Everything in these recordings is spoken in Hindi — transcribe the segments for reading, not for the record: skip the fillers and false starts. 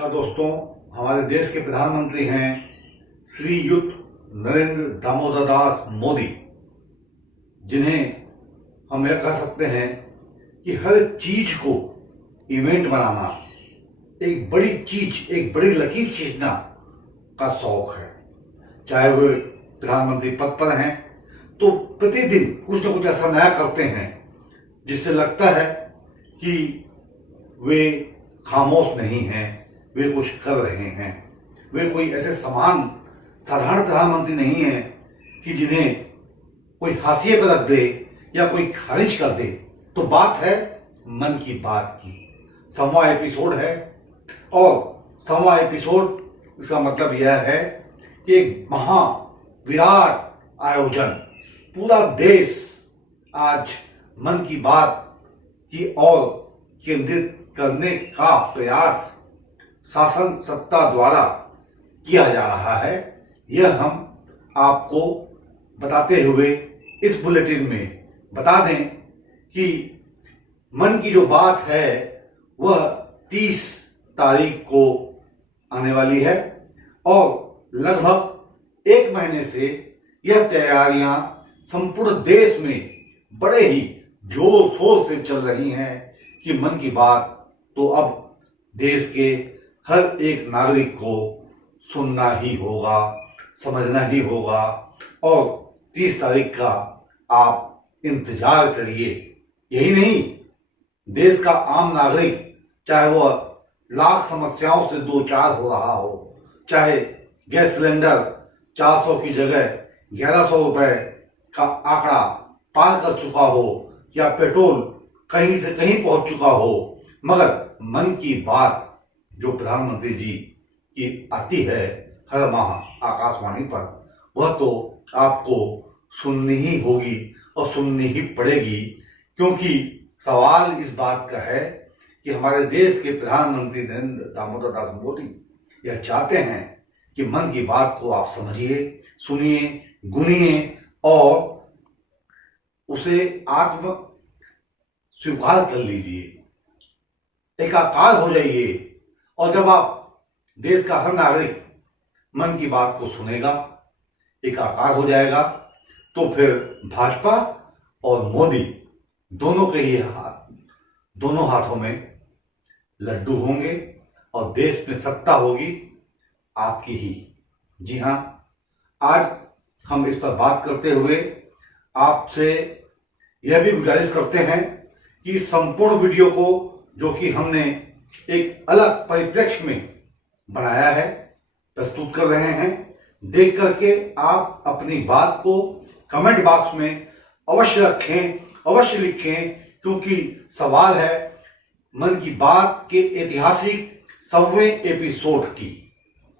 नमस्कार दोस्तों, हमारे देश के प्रधानमंत्री हैं श्रीयुत नरेंद्र दामोदर दास मोदी, जिन्हें हम यह कह सकते हैं कि हर चीज को इवेंट बनाना, एक बड़ी चीज, एक बड़ी लकीर खींचना का शौक है। चाहे वे प्रधानमंत्री पद पर हैं तो प्रतिदिन कुछ न कुछ ऐसा नया करते हैं जिससे लगता है कि वे खामोश नहीं हैं, वे कुछ कर रहे हैं। वे कोई ऐसे साधारण प्रधानमंत्री नहीं हैं कि जिन्हें कोई हाशिए पर रख दे या कोई खारिज कर दे। तो बात है मन की बात की। 100वां एपिसोड है और 100वां एपिसोड इसका मतलब यह है कि एक विराट आयोजन, पूरा देश आज मन की बात की ओर केंद्रित करने का प्रयास शासन सत्ता द्वारा किया जा रहा है। यह हम आपको बताते हुए इस बुलेटिन में बता दें कि मन की जो बात है वह 30 तारीख को आने वाली है और लगभग 1 महीने से यह तैयारियां संपूर्ण देश में बड़े ही जोर शोर से चल रही हैं कि मन की बात तो अब देश के हर एक नागरिक को सुनना ही होगा, समझना ही होगा और 30 तारीख का आप इंतजार करिए। यही नहीं, देश का आम नागरिक, चाहे वह लाख समस्याओं से दो चार हो रहा हो, चाहे गैस सिलेंडर 400 की जगह 1100 रुपए का आंकड़ा पार कर चुका हो या पेट्रोल कहीं से कहीं पहुंच चुका हो, मगर मन की बात जो प्रधानमंत्री जी की आती है हर माह आकाशवाणी पर, वह तो आपको सुननी ही होगी और सुननी ही पड़ेगी। क्योंकि सवाल इस बात का है कि हमारे देश के प्रधानमंत्री नरेंद्र दामोदर दास मोदी यह चाहते हैं कि मन की बात को आप समझिए, सुनिए, गुनिए और उसे आत्म स्वीकार कर लीजिए, एकाकार हो जाइए। और जब आप देश का हर नागरिक मन की बात को सुनेगा, एकाकार हो जाएगा, तो फिर भाजपा और मोदी दोनों के ही दोनों हाथों में लड्डू होंगे और देश में सत्ता होगी आपकी ही। जी हाँ, आज हम इस पर बात करते हुए आपसे यह भी गुजारिश करते हैं कि संपूर्ण वीडियो को, जो कि हमने एक अलग परिप्रेक्ष्य में बनाया है, प्रस्तुत कर रहे हैं, देख करके आप अपनी बात को कमेंट बॉक्स में अवश्य रखें, अवश्य लिखें। क्योंकि सवाल है मन की बात के ऐतिहासिक 100वें एपिसोड की,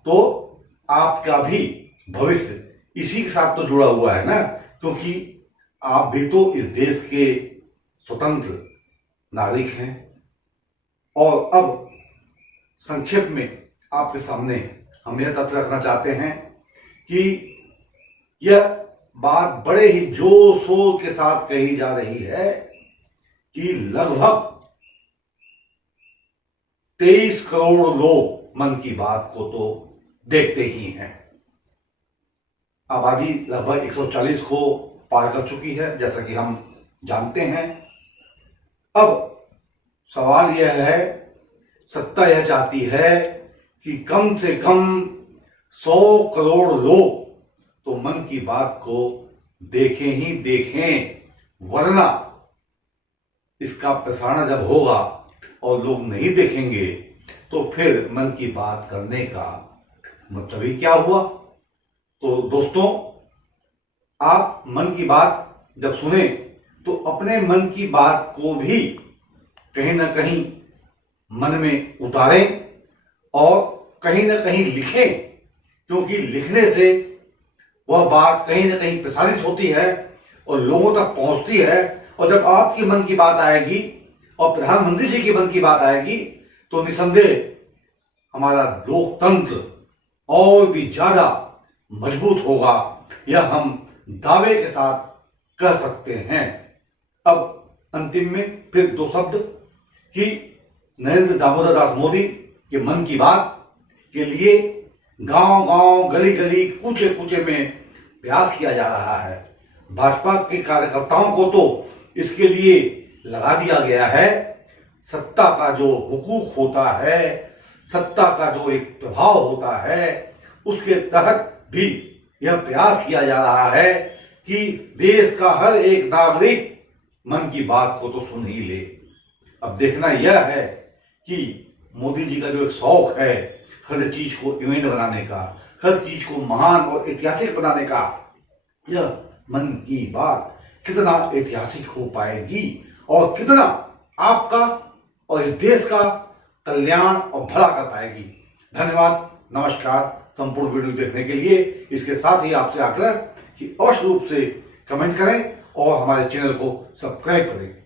तो आपका भी भविष्य इसी के साथ तो जुड़ा हुआ है ना, क्योंकि आप भी तो इस देश के स्वतंत्र नागरिक हैं। और अब संक्षेप में आपके सामने हम यह तथ्य रखना चाहते हैं कि यह बात बड़े ही जोर शोर के साथ कही जा रही है कि लगभग 23 करोड़ लोग मन की बात को तो देखते ही हैं। आबादी लगभग 140 को पार कर चुकी है, जैसा कि हम जानते हैं। अब सवाल यह है, सत्ता यह चाहती है कि कम से कम 100 करोड़ लोग तो मन की बात को देखें ही देखें, वरना इसका प्रसारण जब होगा और लोग नहीं देखेंगे तो फिर मन की बात करने का मतलब ही क्या हुआ। तो दोस्तों, आप मन की बात जब सुने तो अपने मन की बात को भी कहीं ना कहीं मन में उतारें और कहीं ना कहीं लिखें, क्योंकि लिखने से वह बात कहीं ना कहीं प्रसारित होती है और लोगों तक पहुंचती है। और जब आपकी मन की बात आएगी और प्रधानमंत्री जी की मन की बात आएगी तो निसंदेह हमारा लोकतंत्र और भी ज्यादा मजबूत होगा, यह हम दावे के साथ कह सकते हैं। अब अंतिम में फिर 2 शब्द कि नरेंद्र दामोदर दास मोदी कि मन की बात के लिए गांव गांव गली गली कूचे कूचे में प्रयास किया जा रहा है। भाजपा के कार्यकर्ताओं को तो इसके लिए लगा दिया गया है। सत्ता का जो हुकूक होता है, सत्ता का जो एक प्रभाव होता है, उसके तहत भी यह प्रयास किया जा रहा है कि देश का हर एक नागरिक मन की बात को तो सुन ही ले। अब देखना यह है कि मोदी जी का जो एक शौक है हर चीज को इवेंट बनाने का, हर चीज को महान और ऐतिहासिक बनाने का, यह मन की बात कितना ऐतिहासिक हो पाएगी और कितना आपका और इस देश का कल्याण और भला कर पाएगी। धन्यवाद, नमस्कार। संपूर्ण वीडियो देखने के लिए इसके साथ ही आपसे आग्रह कि अवश्य रूप से कमेंट करें और हमारे चैनल को सब्सक्राइब करें।